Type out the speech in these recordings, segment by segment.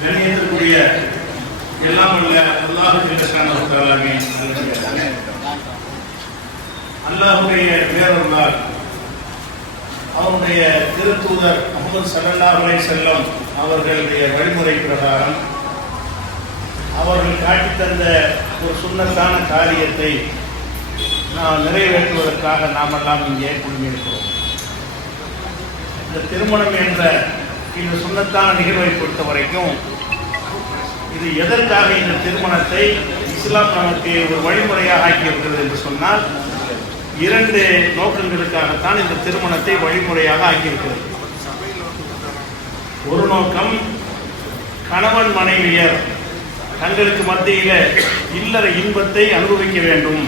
கண்ணியத்திற்குரிய எல்லாம் உள்ள அல்லாஹுடைய பேரருளால் அவருடைய திருத்தூதர் முஹம்மது ஸல்லல்லாஹு அலைஹி வஸல்லம் அவர்களுடைய வழிமுறை பிரகாரம் அவர்கள் காட்டித் தந்த ஒரு சுன்னத்தான காரியத்தை நாம் நிறைவேற்றுவதற்காக நாமெல்லாம் இங்கே குழுமியிருக்கிறோம். இந்த திருமணம் என்ற இந்த சுன்னத்தான நிகழ்வை பொறுத்த வரைக்கும் இது எதற்காக இந்த திருமணத்தை இஸ்லாம் நமக்கு ஒரு வழிமுறையாக ஆக்கியிருக்கிறது என்று சொன்னால், இரண்டு நோக்கங்களுக்காகத்தான் இந்த திருமணத்தை வழிமுறையாக ஆக்கியிருக்கிறது. ஒரு நோக்கம், கணவன் மனைவியர் தங்களுக்கு மத்தியில் இல்லற இன்பத்தை அனுபவிக்க வேண்டும்,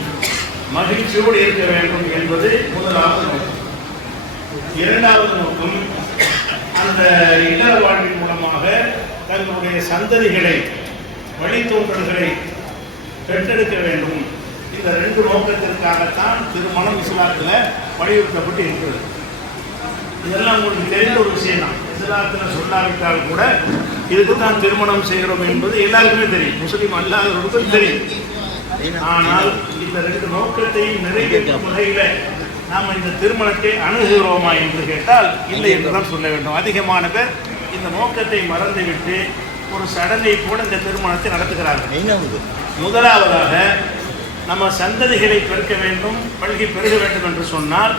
மகிழ்ச்சியோடு இருக்க வேண்டும் என்பது முதலாவது நோக்கம். இரண்டாவது நோக்கம், அந்த இல்லற வாழ்வின் மூலமாக தங்களுடைய சந்ததிகளை, வழித்தோன்றல்களை பெற்றெடுக்க வேண்டும். இந்த ரெண்டு நோக்கத்திற்காகத்தான் திருமணம் இஸ்லாத்தில் வலியுறுத்தப்பட்டு இருக்கிறது. இதெல்லாம் உங்களுக்கு தெரிந்த ஒரு விஷயம் தான். இஸ்லாத்தில் சொல்லாவிட்டால் கூட இதுக்கு தான் திருமணம் செய்கிறோம் என்பது எல்லாருக்குமே தெரியும், முஸ்லீம் அல்லாதவர்களுக்கும் தெரியும். ஆனால் இந்த ரெண்டு நோக்கத்தை நிறைவேற்றும் வகையில் நாம் இந்த திருமணத்தை அணுகுகிறோமா என்று கேட்டால் இல்லை என்று தான் சொல்ல வேண்டும். அதிகமான பேர் இந்த நோக்கத்தை மறந்துவிட்டு ஒரு சடங்கை கூட இந்த திருமணத்தை நடத்துகிறார்கள். முதலாவதாக, நம்ம சந்ததிகளை பெருக்க வேண்டும், பல்கி பெருக வேண்டும் என்று சொன்னால்,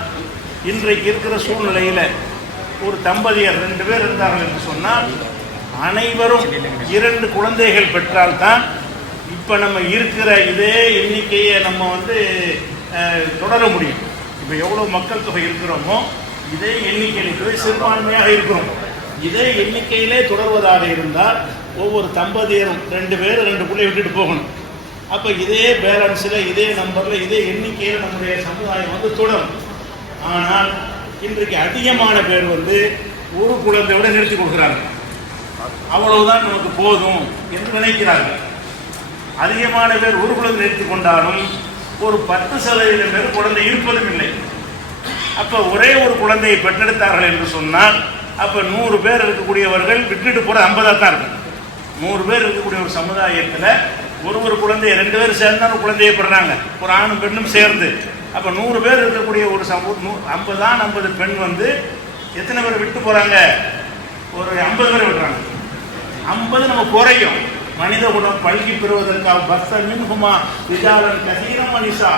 இன்றைக்கு இருக்கிற சூழ்நிலையில் ஒரு தம்பதியர் 2 பேர் இருந்தார்கள் என்று சொன்னால், அனைவரும் 2 குழந்தைகள் பெற்றால்தான் இப்போ நம்ம இருக்கிற இதே எண்ணிக்கையை நம்ம தொடர முடியும். இப்போ எவ்வளோ மக்கள் தொகை இருக்கிறோமோ இதே எண்ணிக்கையில் சிறுபான்மையாக இருக்கிறோம். இதே எண்ணிக்கையிலே தொடர்வதாக இருந்தால் ஒவ்வொரு தம்பதியரும் 2 பேர் 2 பிள்ளை விட்டுட்டு போகணும். அப்போ இதே பேலன்ஸில், இதே நம்பரில், இதே எண்ணிக்கையில் நம்முடைய சமுதாயம் தொடரும். ஆனால் இன்றைக்கு அதிகமான பேர் ஒரு குழந்தையோட நிறுத்தி கொடுக்குறாங்க. அவ்வளவுதான் நமக்கு போதும் என்று நினைக்கிறார்கள். அதிகமான பேர் ஒரு குழந்தை நிறுத்தி கொண்டாலும் ஒரு 10% பேர் குழந்தை இருப்பதும் இல்லை. அப்போ ஒரே ஒரு குழந்தையை பெற்றெடுத்தார்கள் என்று சொன்னால், அப்போ 100 பேர் இருக்கக்கூடியவர்கள் விட்டுட்டு போகிற 50 தான் இருக்கு. 100 பேர் இருக்கக்கூடிய ஒரு சமுதாயத்தில் ஒரு குழந்தைய 2 பேர் சேர்ந்தாலும் குழந்தையை பெறாங்க, ஒரு ஆணும் பெண்ணும் சேர்ந்து. அப்போ 100 பேர் இருக்கக்கூடிய ஒரு 50 பெண் எத்தனை பேர் விட்டு போகிறாங்க? ஒரு 50 பேர் விடுறாங்க. 50 நம்ம குறையும். மனித குணம் பல்கி பெறுவதற்காக பஸ்த மின்ஹுமா விஜாலன் கசீரம் மனிஷா,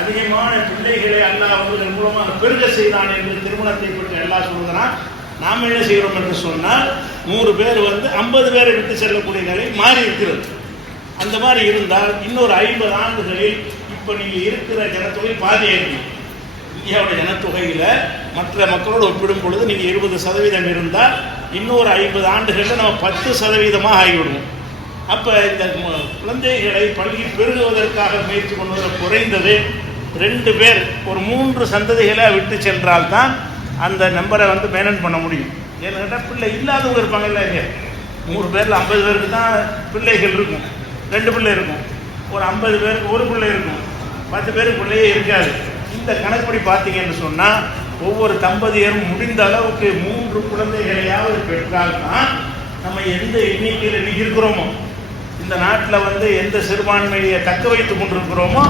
அதிகமான பிள்ளைகளை அல்லாஹ் அவர்கள் மூலமாக பெருக செய்தான் என்று திருமணத்தை பற்றி எல்லாம் சொல்கிறான். நாம் என்ன செய்கிறோம் என்று சொன்னால், 100 பேர் 50 பேரை விட்டு செல்லக்கூடிய நிலை மாறி இருக்கிறது. அந்த மாதிரி இருந்தால் இன்னொரு 50 ஆண்டுகளில் இப்போ நீங்கள் இருக்கிற ஜனத்தொகை பாதி ஆகிடும். இந்தியாவோட ஜனத்தொகையில் மற்ற மக்களோடு ஒப்பிடும் பொழுது நீங்கள் 20% இருந்தால் இன்னொரு 50 ஆண்டுகளில் நம்ம 10% ஆகிவிடுவோம். அப்போ இந்த குழந்தைகளை பல்கி பெருகுவதற்காக முயற்சி பண்ணுவதில் குறைந்தது 2 பேர், ஒரு 3 சந்ததிகளை விட்டு சென்றால்தான் அந்த நம்பரை மெயின்டைன் பண்ண முடியும். ஏன்னு கேட்டால் பிள்ளை இல்லாதவங்க இருப்பாங்கல்ல, இங்கே 100 பேரில் 50 பேருக்கு தான் பிள்ளைகள் இருக்கும், 2 பிள்ளை இருக்கும். ஒரு 50 பேருக்கு ஒரு பிள்ளை இருக்கும், 10 பேருக்கு பிள்ளையே இருக்காது. இந்த கணக்குப்படி பார்த்தீங்கன்னு சொன்னால், ஒவ்வொரு தம்பதியரும் முடிந்த அளவுக்கு 3 குழந்தைகளையாவது பெற்றால்தான் நம்ம எந்த எண்ணிக்கையில் இன்னைக்கு இருக்கிறோமோ, இந்த நாட்டில் எந்த சிறுபான்மையை தக்க வைத்துக் கொண்டிருக்கிறோமோ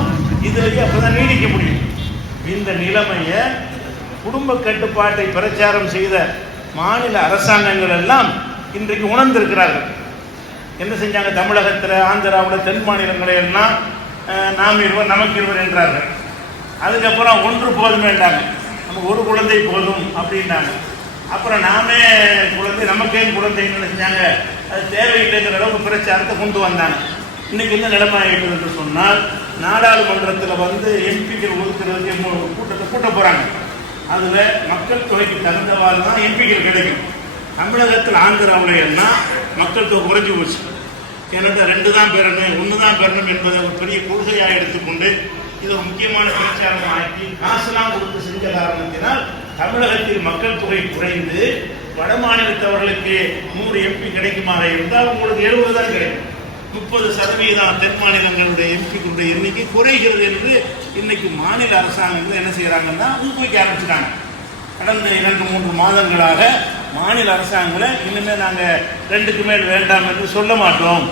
இதிலேயே அப்போ தான் நீடிக்க முடியும். இந்த நிலைமையை குடும்ப கட்டுப்பாட்டை பிரச்சாரம் செய்த மாநில அரசாங்கங்கள் எல்லாம் இன்றைக்கு உணர்ந்திருக்கிறார்கள். என்ன செஞ்சாங்க? தமிழகத்தில், ஆந்திராவில், தென் மாநிலங்களை எல்லாம் நாம் இருவர் நமக்கு இருவர் என்றார்கள். அதுக்கப்புறம் 1 போதும் வேண்டாங்க, நமக்கு 1 குழந்தை போதும் அப்படின்னாங்க. அப்புறம் நாமே குழந்தை, நமக்கேன் குழந்தைன்னு நினைச்சாங்க, அது தேவையில்லைங்கிற அளவுக்கு பிரச்சாரத்தை கொண்டு வந்தாங்க. இன்னைக்கு என்ன நிலைமை ஆகிடுது என்று சொன்னால், நாடாளுமன்றத்தில் எம்பிக்கள் ஒதுக்குறதுக்கு கூட்டத்தை கூட்ட போகிறாங்க. அதில் மக்கள் தொகைக்கு தகுந்தவாறு தான் எம்பிக்கள் கிடைக்கும். தமிழகத்தில், ஆந்திராவில் எல்லாம் மக்கள் தொகை குறைஞ்சி போச்சு. ஏன்னா 2 தான் பெறணும், 1 தான் பெறணும் என்பதை ஒரு பெரிய கொள்கையாக எடுத்துக்கொண்டு இது ஒரு முக்கியமான பிரச்சாரம் ஆக்கி காசுலாம் கொடுத்து செஞ்ச காரணத்தினால் தமிழகத்தில் மக்கள் தொகை குறைந்து வட மாநிலத்தவர்களுக்கு 100 எம்பி கிடைக்குமாக இருந்தால் உங்களுக்கு 70 தான் கிடைக்கும். 30% தென் மாநிலங்களுடைய எம்பிக்களுடைய எண்ணிக்கை குறைகிறது என்று இன்னைக்கு மாநில அரசாங்கங்கள் என்ன செய்யறாங்கன்னா ஊக்குவிக்க ஆரம்பிச்சுட்டாங்க. கடந்த 2-3 மாதங்களாக மாநில அரசாங்கங்களை இனிமேல் நாங்கள் 2க்கு மேல் வேண்டாம் என்று சொல்ல மாட்டோம்,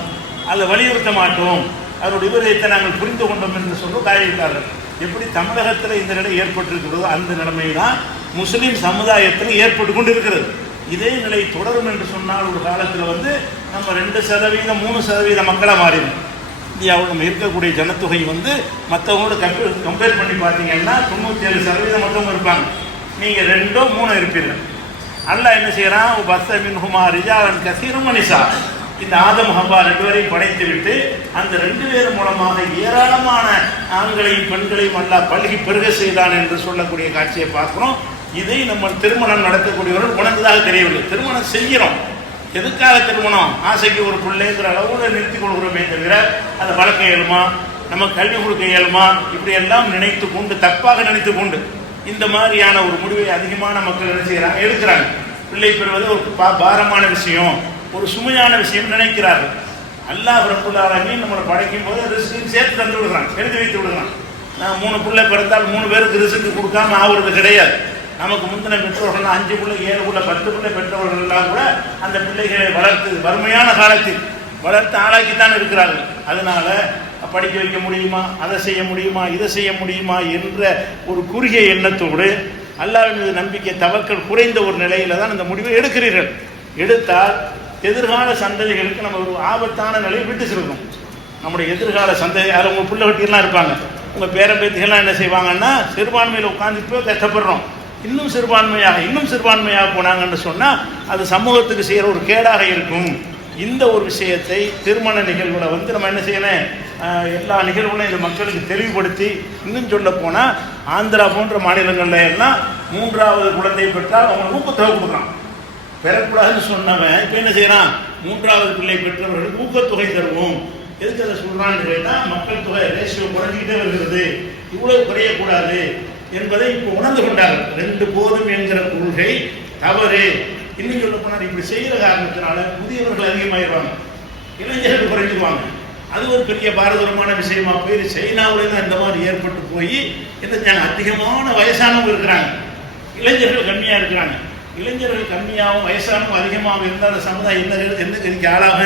அதை வலியுறுத்த மாட்டோம், அதனுடைய விவரத்தை நாங்கள் புரிந்து கொண்டோம் என்று சொல்ல காய்விட்டார்கள். எப்படி தமிழகத்தில் இந்த நிலை ஏற்பட்டிருக்கிறதோ அந்த நிலைமை தான் முஸ்லீம் சமுதாயத்தில் ஏற்பட்டு கொண்டு இருக்கிறது. இதே நிலை தொடரும் என்று சொன்னால் ஒரு காலத்தில் நம்ம 2% 3% மக்களாக மாறிடும். இந்தியாவில் நம்ம இருக்கக்கூடிய ஜனத்தொகை மற்றவங்களோட கம்பேர் பண்ணி பார்த்தீங்கன்னா 97% மொத்தம் இருப்பாங்க. நீங்கள் 2 3 இருப்பீர்கள். அல்லாஹ் என்ன செய்யறான், பஸ்ஸ மின்ஹுமா ரிஜாலன் கஸீரன் நிஸா, இந்த ஆதம் ஹவ்வா 2 பேரையும் படைத்து விட்டு அந்த 2 பேர் மூலமாக ஏராளமான ஆண்களையும் பெண்களையும் அல்லாஹ் பல்கி பெருக செய்தான் என்று சொல்லக்கூடிய காட்சியை பார்க்கிறோம். இதை நம்ம திருமணம் நடத்தக்கூடியவர்கள் உணர்ந்ததாக தெரியவில்லை. திருமணம் செய்கிறோம், எதுக்காக திருமணம்? ஆசைக்கு ஒரு பிள்ளைங்கிற அளவோடு நிறுத்திக் கொள்கிறோமே தவிர அதை வளர்க்க இயலுமா, நம்ம கல்வி கொடுக்க இயலுமா, இப்படி எல்லாம் நினைத்து கொண்டு தப்பாக நினைத்து கொண்டு இந்த மாதிரியான ஒரு முடிவை அதிகமான மக்கள் என்ன செய்கிறாங்க, எடுக்கிறாங்க. பிள்ளை பெறுவது ஒரு பாரமான விஷயம், ஒரு சுமையான விஷயம் நினைக்கிறார்கள். அல்லாஹ் ரப்புல் ஆலமீன் நம்மளை படைக்கும் போது ரிஸ்க்கு சேர்த்து தந்து விடுறான், எழுதி வைத்து விடுறான். நான் 3 பிள்ளை பிறந்தால் 3 பேருக்கு ரிஸ்க்கு கொடுக்காம ஆகுறது கிடையாது. நமக்கு முந்தின பெற்றோர்கள் 5 பிள்ளை 7 பிள்ளை 10 பிள்ளை பெற்றவர்கள் எல்லாம் கூட அந்த பிள்ளைகளை வளர்த்து வறுமையான காலத்தில் வளர்த்து ஆளாக்கித்தான் இருக்கிறார்கள். அதனால படிக்க வைக்க முடியுமா, அதை செய்ய முடியுமா, இதை செய்ய முடியுமா என்ற ஒரு குறுகிய எண்ணத்தோடு அல்லாஹ்வின் மீது நம்பிக்கை தவக்கல் குறைந்த ஒரு நிலையில தான் இந்த முடிவை எடுக்கிறீர்கள். எடுத்தால் எதிர்கால சந்ததிகளுக்கு நம்ம ஒரு ஆபத்தான நிலையை விட்டு செல்லணும். நம்முடைய எதிர்கால சந்ததி, அதில் உங்கள் பிள்ளை வட்டியெல்லாம் இருப்பாங்க, உங்கள் பேரம்பேத்திகள்லாம் என்ன செய்வாங்கன்னா சிறுபான்மையில் உட்காந்து இப்போ கஷ்டப்படுறோம், இன்னும் சிறுபான்மையாக போனாங்கன்னு சொன்னால் அது சமூகத்துக்கு செய்கிற ஒரு கேடாக இருக்கும். இந்த ஒரு விஷயத்தை திருமண நிகழ்வில் நம்ம என்ன செய்யணும், எல்லா நிகழ்வுகளையும் இந்த மக்களுக்கு தெளிவுபடுத்தி, இன்னும் சொல்ல போனால் ஆந்திரா போன்ற மாநிலங்களில் எல்லாம் 3வது குழந்தை பெற்றால் அவங்க ஊக்கத்தொகை கொடுக்குறான். பெறக்கூடாதுன்னு சொன்னவன் இப்போ என்ன செய்யறான், 3வது பிள்ளை பெற்றவர்களுக்கு ஊக்கத்தொகை தருவோம். எதுக்கு அதை சொல்றான்னு கேட்டால் மக்கள் தொகை ரேஷியோ குறைஞ்சிக்கிட்டே வருகிறது, இவ்வளவு குறையக்கூடாது என்பதை இப்போ உணர்ந்து கொண்டார்கள். 2 போதும் என்கிற கொள்கை தவறு. இன்னும் சொல்ல போனால் இப்படி செய்கிற காரணத்தினால புதியவர்கள் அதிகமாகிடுவாங்க, இளைஞர்கள் குறைஞ்சிடுவாங்க. அது ஒரு பெரிய பாரதூரமான விஷயமா போய் சைனாவில் தான் இந்த மாதிரி ஏற்பட்டு போய் என்ன அதிகமான வயசானவங்க இருக்கிறாங்க, இளைஞர்கள் கம்மியாக இருக்கிறாங்க. இளைஞர்கள் கம்மியாகவும் வயசானவங்க அதிகமாக இருந்தால் அந்த சமுதாயம் என்ன இன்னைக்கு ஆளாக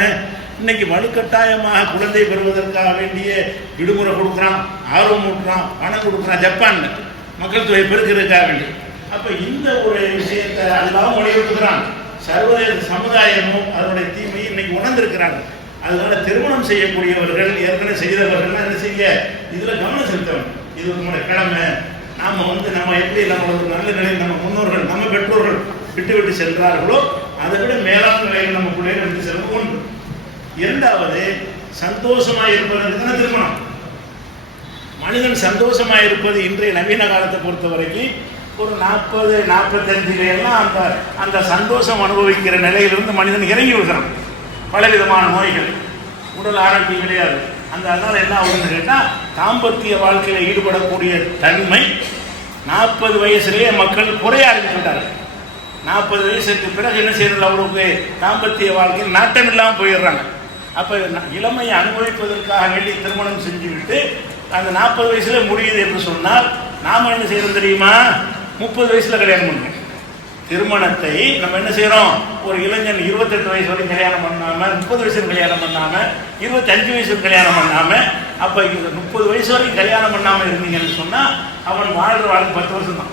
இன்னைக்கு வலுக்கட்டாயமாக குழந்தை பெறுவதற்காக வேண்டிய விடுமுறை கொடுக்குறான், ஆர்வம் ஊட்டுறான், பணம் கொடுக்குறான் ஜப்பான் மக்கள் தொகை பெருக்கிறதுக்காக வேண்டி. அப்போ இந்த ஒரு விஷயத்தை அதெல்லாம் வலியுறுத்துகிறான். சர்வதேச சமுதாயமும் அதனுடைய தீமையை இன்னைக்கு உணர்ந்திருக்கிறாங்க. அதனால திருமணம் செய்யக்கூடியவர்கள் ஏற்கனவே செய்தவர்கள் என்ன செய்ய இதில் கவனம் செலுத்தணும். இது நம்மளுடைய கடமை. நாம் நம்ம எப்படி நம்ம ஒரு நல்ல நிலையில் நம்ம முன்னோர்கள் நம்ம பெற்றோர்கள் விட்டு சென்றார்களோ அதை விட மேலான நிலையில் நம்ம பிள்ளைகள் விட்டு செல்வது ஒன்று. 2வது சந்தோஷமாக இருப்பதற்கு தான் திருமணம். மனிதன் சந்தோஷமாக இருப்பது இன்றைய நவீன காலத்தை பொறுத்த வரைக்கும் ஒரு 40-45 எல்லாம் அந்த சந்தோஷம் அனுபவிக்கிற நிலையிலிருந்து மனிதன் இறங்கி விடுகிறான். பலவிதமான நோய்கள், உடல் ஆரோக்கியம் கிடையாது. அதனால என்ன ஆகுதுன்னு கேட்டால் தாம்பத்திய வாழ்க்கையில் ஈடுபடக்கூடிய தன்மை 40 வயசுலேயே மக்கள் குறைய ஆரம்பிச்சுட்டாங்க. 40 வயசுக்கு பிறகு என்ன செய்யறது, அவருக்கு தாம்பத்திய வாழ்க்கையில் நாட்டம் இல்லாமல் போயிடுறாங்க. அப்போ இளமையை அனுபவிப்பதற்காக வேண்டி திருமணம் செஞ்சுவிட்டு அந்த 40 வயசுல முடியுது என்று சொன்னால் நாம் என்ன செய்யறோம் தெரியுமா, 30 வயசுல கல்யாணம் பண்ணுறோம். திருமணத்தை நம்ம என்ன செய்யறோம், ஒரு இளைஞன் 28 வயசு வரைக்கும் கல்யாணம் பண்ணாம, 30 வயசுல கல்யாணம் பண்ணாம, 25 வயசுல கல்யாணம் பண்ணாம, அப்ப 30 வயசு வரைக்கும் கல்யாணம் பண்ணாம இருந்தீங்கன்னு சொன்னா அவன் வாழ்ற வாழ்க்கை 10 வருஷம் தான்.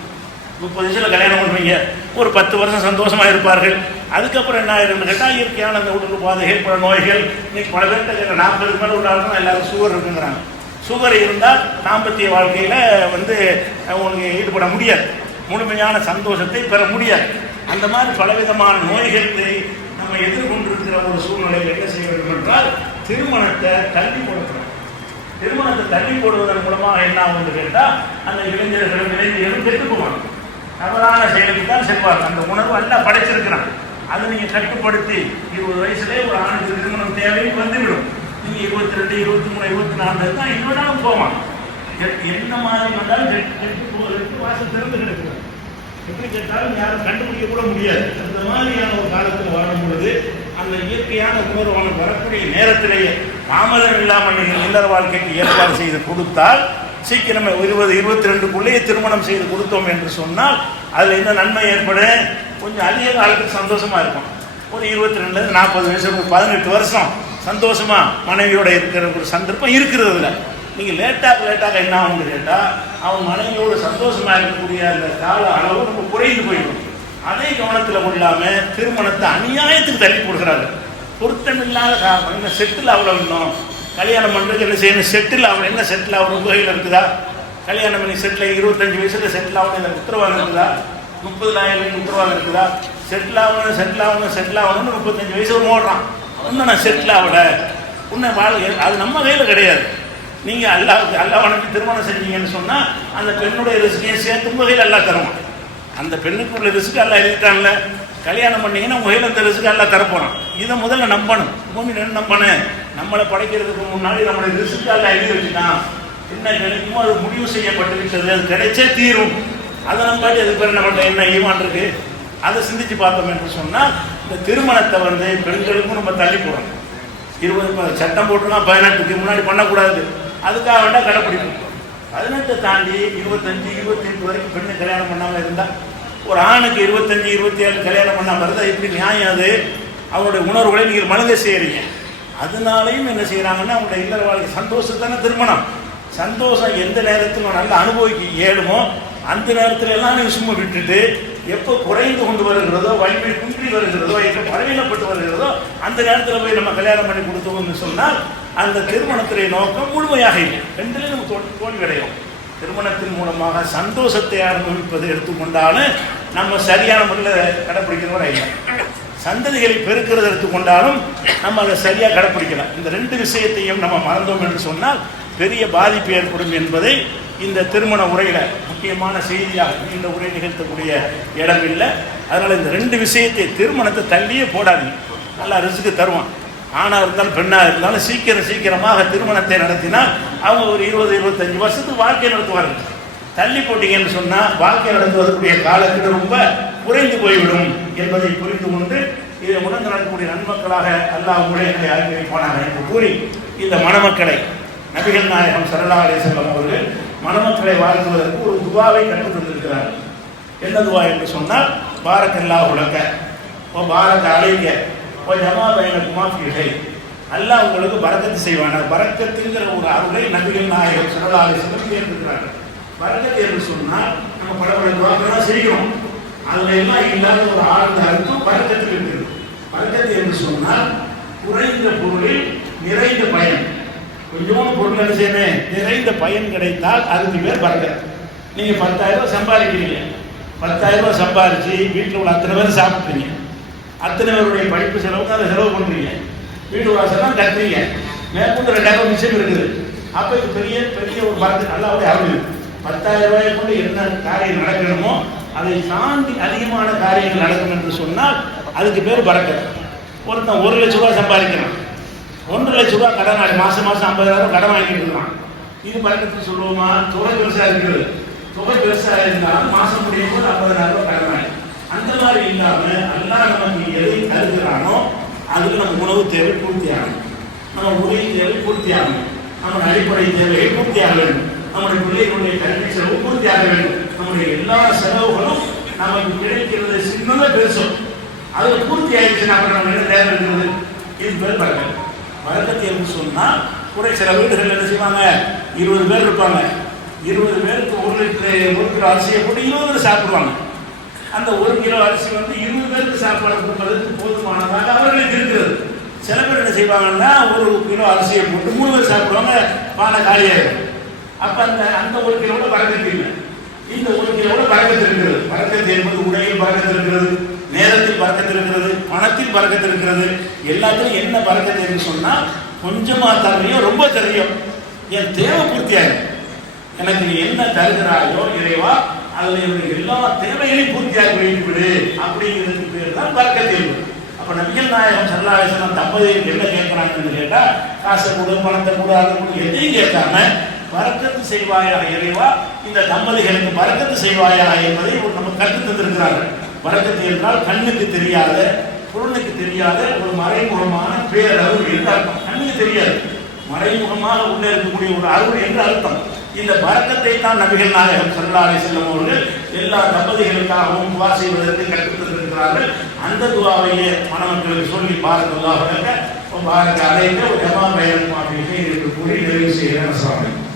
30 வயசுல கல்யாணம் பண்ணுவீங்க, ஒரு 10 வருஷம் சந்தோஷமா இருப்பார்கள். அதுக்கப்புறம் என்ன ஆயிருன்னு கேட்டால் இயற்கையான அந்த உடல் உபாதைகள், பல நோய்கள். இன்னைக்கு பல பேர்கிட்ட 40 மேலே உள்ளாலும் எல்லாரும் சுகர் இருக்குங்கிறாங்க. சுகர் இருந்தால் தாம்பத்திய வாழ்க்கையில் உங்களுக்கு ஈடுபட முடியாது, முழுமையான சந்தோஷத்தை பெற முடியாது. அந்த மாதிரி பலவிதமான நோய்களை நம்ம எதிர்கொண்டிருக்கிற ஒரு சூழ்நிலையில் என்ன செய்ய வேண்டும் என்றால் திருமணத்தை தள்ளி போடுறோம். திருமணத்தை தள்ளி போடுவதன் மூலமாக என்ன ஆகும்னு கேட்டால் அந்த இளைஞர்களும் இளைஞர்களும் கெட்டு போவாங்க, தவறான செயலுக்கு தான் செல்வாங்க. அந்த உணர்வு எல்லாம் படைச்சிருக்கிறான். அதை நீங்கள் கட்டுப்படுத்தி 20 வயசுலேயே ஒரு ஆணுக்கு திருமணம் தேவைன்னு வந்துவிடும். நீங்கள் 22, 23, 24 தான் இன்னொன்றாலும் போவான். என்ன மாதிரி வந்தாலும் கெட்டு போவதற்கு வாசல் திறந்து கிடக்கிறது. எப்படி கேட்டாலும் யாரும் கண்டுபிடிக்க கூட முடியாது. அந்த மாதிரியான ஒரு காலத்தில் வாழும் பொழுது அந்த இயற்கையான உணர்வு அவனுக்கு வரக்கூடிய நேரத்திலேயே தாமதம் இல்லாமல் நீங்கள் இல்லற வாழ்க்கைக்கு ஏற்பாடு செய்து கொடுத்தால் சீக்கிரமே 20-22க்குள்ளேயே திருமணம் செய்து கொடுத்தோம் என்று சொன்னால் அதில் என்ன நன்மை ஏற்படும்? கொஞ்சம் அதிக காலத்துக்கு சந்தோஷமா இருக்கும். ஒரு 22-40 வயசு, 18 வருஷம் சந்தோஷமா மனைவியோட இருக்கிற ஒரு சந்தர்ப்பம் இருக்கிறதுல. நீங்கள் லேட்டாக என்ன ஆகும்னு கேட்டால் அவன் மனைவியோடு சந்தோஷமா இருக்கக்கூடிய அந்த கால அளவு ரொம்ப குறைந்து போயிடும். அதை கவனத்தில் கொள்ளாமல் திருமணத்தை அநியாயத்துக்கு தள்ளி போடுகிறாரு. பொருத்தமில்லாத இன்னும் செட்டில் அவ்வளோ இன்னும் கல்யாணம் பண்ணுறது என்ன செய்யணும்? செட்டில் ஆகணும். என்ன செட்டில் ஆகணும்? வகையில் இருக்குதா? கல்யாணம் பண்ணி செட்டில் 25 வயசுல செட்டில் ஆகணும் எனக்கு உத்தரவாதம் இருக்குதா? 30,000 உத்தரவாதம் இருக்குதா? செட்டில் ஆகணும்னு 35 வயசு ஓடுறான். இன்னும் நான் செட்டில் ஆகல. உன்னை அது நம்ம கையில் கிடையாது. நீங்கள் அல்லாஹ் வணங்கி திருமணம் செஞ்சீங்கன்னு சொன்னால் அந்த பெண்ணுடைய ரிஸ்கையும் சேர்த்து உங்கள் கையில் எல்லாம் தருவான். அந்த பெண்ணுக்குள்ள ரிஸ்க்கு எல்லாம் எழுதிட்டான்ல. கல்யாணம் பண்ணீங்கன்னா உங்கள் கையில் அந்த ரிஸ்க்கு எல்லாம் தரப்போகிறான். இதை முதல்ல நம்பணும். பூமி நம்பணும். நம்மளை படைக்கிறதுக்கு முன்னாடி நம்மளுடைய ரிஸ்க்கு எல்லாம் எழுதி வச்சுட்டான். என்ன கிடைக்குமோ அது முடிவு செய்யப்பட்டு விட்டது. அது கிடைச்சே தீரும். அதை நம்பாட்டி அது பேர் நம்மள்ட்ட என்ன ஈமான் இருக்கு? அதை சிந்திச்சு பார்த்தோம் என்று சொன்னால் இந்த திருமணத்தை பெண்களுக்கும் நம்ம தள்ளி போகிறோம். 20 சட்டம் போட்டுனா 18க்கு முன்னாடி பண்ணக்கூடாது. அதுக்காக வேண்டாம் கடைப்பிடிக்கும். 18 தாண்டி 25, 28 வரைக்கும் பெண்ணு கல்யாணம் பண்ணாமல் இருந்தால், ஒரு ஆணுக்கு 25, 27 கல்யாணம் பண்ணாமல் இருந்தால் எப்படி நியாயம்? அது அவருடைய உணர்வுகளை நீங்கள் மனதை செய்கிறீங்க. அதனாலையும் என்ன செய்கிறாங்கன்னா அவங்களுடைய இல்லற வாழ்க்கை சந்தோஷத்தான திருமணம். சந்தோஷம் எந்த நேரத்தில் நல்லா அனுபவிக்க இயலுமோ அந்த நேரத்தில் எல்லாம் சும்மா விட்டுட்டு எப்போ குறைந்து கொண்டு வருகிறதோ, வலிமை குன்றி வருகிறதோ, எப்போ பலவீனப்பட்டு வருகிறதோ அந்த நேரத்தில் போய் நம்ம கல்யாணம் பண்ணி கொடுத்தோம்னு சொன்னால் அந்த திருமணத்துடைய நோக்கம் முழுமையாக இல்லை. ரெண்டுலேயும் நம்ம தோல்வி அடையும். திருமணத்தின் மூலமாக சந்தோஷத்தை அனுபவிப்பது எடுத்துக்கொண்டாலும் நம்ம சரியான முறையில் கடைப்பிடிக்கிறவரை இல்லை. சந்ததிகளை பெருக்கிறது எடுத்துக்கொண்டாலும் நம்ம அதை சரியாக கடைப்பிடிக்கலாம். இந்த 2 விஷயத்தையும் நம்ம மறந்தோம் என்று சொன்னால் பெரிய பாதிப்பு ஏற்படும் என்பதை இந்த திருமண உரையில் முக்கியமான செய்தியாக இந்த உரை நிகழ்த்தக்கூடிய இடம் இல்லை. அதனால் இந்த 2 விஷயத்தை திருமணத்தை தள்ளியே போடாதீங்க. நல்லா ரிஸ்க்கு தருவான். ஆணாக இருந்தாலும் பெண்ணாக இருந்தாலும் சீக்கிரமாக திருமணத்தை நடத்தினால் அவங்க ஒரு 20-25 வருஷத்துக்கு வாழ்க்கை நடத்துவார்கள். தள்ளி போட்டீங்கன்னு சொன்னால் வாழ்க்கை நடத்துவதற்குரிய காலத்தில் ரொம்ப குறைந்து போய்விடும் என்பதை புரிந்து கொண்டு இதை உணர்ந்து நடக்கக்கூடிய நன்மக்களாக அல்லாஹ் உங்களை ஆக்கிரமிப்பானாக என்று கூறி இந்த மணமக்களை நபிகள் நாயகம் ஸல்லல்லாஹு அலைஹி வஸல்லம் அவர்கள் மணமக்களை வாழ்த்துவதற்கு ஒரு துவாவை கற்றுத் தந்திருக்கிறார்கள். என்ன துவா என்று சொன்னால், பாரக்கல்லாஹு லக வ பாரக அலைக வ ஜமா பைனகுமா ஃபீ கைர். அல்லாஹ் உங்களுக்கு பரக்கத்து செய்வானாக. பரக்கத்துங்கிற ஒரு அருளை நபிகள் நாயகம் ஸல்லல்லாஹு அலைஹி வஸல்லம் கேட்டிருக்கிறார்கள். பரக்கத்து என்று சொன்னால் நம்ம பல துவாக்கெல்லாம் செய்கிறோம். அதில் எல்லாம் இல்லாத ஒரு ஆழ்ந்த அர்த்தம் பரக்கத்து இருக்கிறது. பரக்கத்து என்று சொன்னால் குறைந்த பொருளில் நிறைந்த பயன். கொஞ்சம் பொருள் செய்யணும், நிறைந்த பயன் கிடைத்தால் அதுக்கு பேர் பரக்கத்து. நீங்கள் 10,000 ரூபாய் சம்பாதிக்கிறீங்க. 10,000 ரூபாய் சம்பாதிச்சு வீட்டில் உள்ள அத்தனை பேர் சாப்பிட்றீங்க. அத்தனை பேருடைய படிப்பு செலவுக்கு அதை செலவு பண்ணுறீங்க. வீட்டு வாசலாம் கட்டுறீங்க. மேற்கொண்டு 2,000 மிச்சம் இருக்குது. அப்போ இது பெரிய ஒரு பரக்கத்து நல்லாவே ஆகுது. 10,000 ரூபாயை கொண்டு என்ன காரியம் நடக்கணுமோ அதை தாண்டி அதிகமான காரியங்கள் நடக்கும் என்று சொன்னால் அதுக்கு பேர் பரக்கத்து. ஒருத்தன் 1 லட்ச ரூபாய் சம்பாதிக்கிறான். 1 லட்ச ரூபாய் கடன் மாதம் 50,000 கடன் வாங்கிட்டு இருக்கலாம். இது பரக்கத்து சொல்லுவோமா? தொகை பெருசாக இருக்கிறது. தொகை பெருசாக இருந்தாலும் மாதம் முடியும் போது 50,000 ரூபாய் கடன் வாங்கி. அந்த மாதிரி இல்லாமல் அல்லாஹ் நமக்கு எதை தருகிறானோ அதுக்கு நம்ம உணவு தேவை பூர்த்தி ஆகணும். நம்ம உதவி தேவை பூர்த்தி ஆகணும். நம்ம அடிப்படை தேவையை பூர்த்தி ஆக வேண்டும். நம்முடைய பிள்ளைகளுடைய கல்வி செலவு பூர்த்தி ஆக வேண்டும். நம்முடைய எல்லா செலவுகளும் நமக்கு கிடைக்கிறது சின்னதாக பெருசும். அதில் பூர்த்தி ஆயிடுச்சுன்னா அப்புறம் நம்ம என்ன தேவை இருக்கிறது? இது பேர் பரக்கத்து. பரக்கத்து என்று சொன்னால் கூட சில வீடுகள் என்ன செய்வாங்க, 20 பேர் இருப்பாங்க. 20 பேருக்கு 1 கிலோ அரிசியை போட்டு 20 பேர் சாப்பிடுவாங்க. அந்த 1 கிலோ அரிசி 20 பேருக்கு சாப்பாடு கொடுப்பதற்கு போதுமானதாக அவர்களுக்கு இருக்கிறது. சில பேர் என்ன செய்வாங்கன்னா 1 கிலோ அரிசியை போட்டு 3 பேர் சாப்பிடுவாங்க, பானை காலியாயிடும். அப்போ அந்த 1 கிலோட பரக்கத்து இல்லை. இந்த 1 கிலோட பரக்கத்து இருக்கிறது. பரக்கத்து என்பது உடையில் பரக்கத்து இருக்கிறது, நேரத்தில் பரக்கத்து இருக்கிறது, பணத்தில் பரக்கத்து இருக்கிறது. எல்லாத்திலும் என்ன பரக்கத்து என்று சொன்னால் கொஞ்சமாக தரையும் ரொம்ப தரையும் என் தேவை பூர்த்தியாகும். எனக்கு நீ என்ன தருகிறாயோ இறைவா அதில் என்னுடைய எல்லா தேவைகளையும் பூர்த்தியாகி வைத்துவிடு அப்படிங்கிறதுக்கு பேர் தான் பரக்கத்து என்பது. அப்போ நபிகள் நாயகம் ஸல்லல்லாஹு அலைஹி வஸல்லம் தம்பதியருக்கு என்ன கேட்குறாங்கன்னு கேட்டால் காசை கொடு, பணத்தை கொடு, அதை கொடு, எதையும் கேட்காம பரக்கத்து செய்வாயாக இறைவா, இந்த தம்பதிகளுக்கு பரக்கத்து செய்வாயாக என்பதை நமக்கு கற்றுத் தந்திருக்கிறார்கள். பரக்கத்து என்றால் கண்ணுக்கு தெரியாத, பொருளுக்கு தெரியாத ஒரு மறைமுகமான பேரருள் என்று அர்த்தம். கண்ணுக்கு தெரியாது, மறைமுகமாக உள்ளே இருக்கக்கூடிய ஒரு அருள் என்று அர்த்தம். இந்த பரக்கத்தை தான் நபிகள் நாயகம் ஸல்லல்லாஹு அலைஹி வஸல்லம் அவர்கள் எல்லா தம்பதிகளுக்காகவும் துஆ செய்வதற்கு கற்றுத் தந்திருக்கிறார்கள். அந்த துஆவையே மணமக்களுக்கு சொல்லி பாரக்கல்லாஹு லக வ பாரக அலைக வ ஜமா பைனகுமா ஃபீ கைரின் கூறி நிறைவு செய்கிறேன். அஸ்ஸலாமு அலைக்கும்.